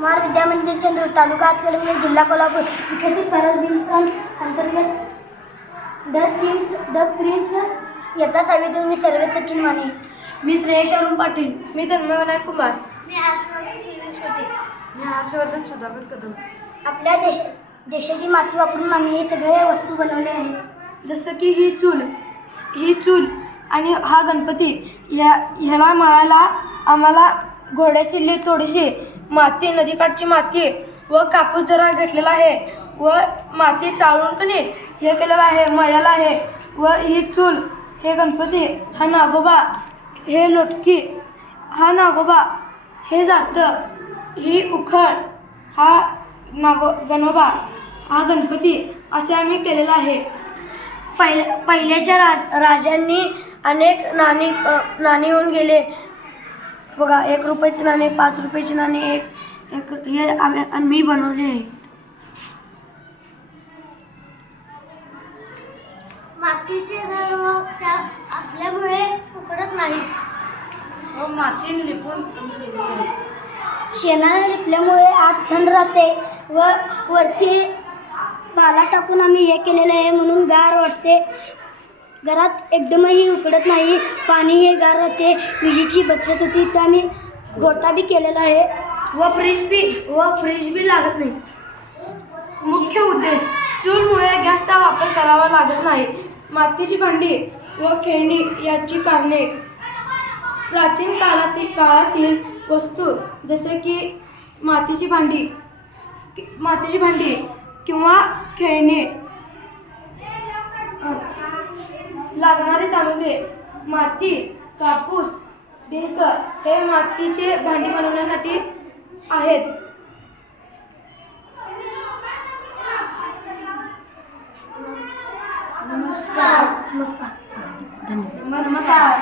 कुमार विद्या मंदिर चंदूर तालुका हातकणंगले जिल्हा कोल्हापूर विकसित भारत दिवस अंतर्गत द प्रिन्स इयत्ता 6वीतून मी सर्वे सचिन माने. मी श्रेयश अरुण पाटील. मी तन्मय विनायक कुमार. मी हर्षवर्धन शेटे. मी हर्षवर्धन सुधाकर कदम. आपल्या देशाची माती वापरून आम्ही हे सगळे वस्तू बनवले आहेत. जसं की ही चूल आणि हा गणपती ह्याला मळायला आम्हाला घोड्याची थोडीशी माती, नदीकाठची माती व कापूस जरा घेतलेला आहे व माती चाळून कणी हे केलेलं आहे, मळलेलं आहे. व ही चूल, हे गणपती, हा नागोबा, हे लोटकी, हा नागोबा, हे जातं, ही उखळ, हा गणोबा, हा गणपती असे आम्ही केलेला आहे. पहिल्याच्या राजांनी अनेक नाणी होऊन गेले बघा. 1 रुपयाचे नाणे, 5 रुपयाचे नाणे, हे आम्ही बनवले आहे. मातीचे घर व त्या असल्यामुळे उकडत नाही व मातीने लिपून शेणाने लिपल्यामुळे आत थंड राहते व वरती पाला टाकून आम्ही हे केलेलं आहे म्हणून गार वाटते. घरात एकदमही उकडत नाही, पाणी हे गार राहते. विजेची बचत होती तर आम्ही गोठा बी केलेला आहे व फ्रीज बी लागत नाही. मुख्य उद्देश, चूलमुळे गॅसचा वापर करावा लागत नाही. मातीची भांडी व खेळणी याची कारणे, प्राचीन काळातील वस्तू जसे की मातीची भांडी किंवा खेळणी, लागणारी सामग्री, माती, कापूस, डिंक हे मातीचे भांडी बनवण्यासाठी आहेत. नमस्कार. नमस्कार.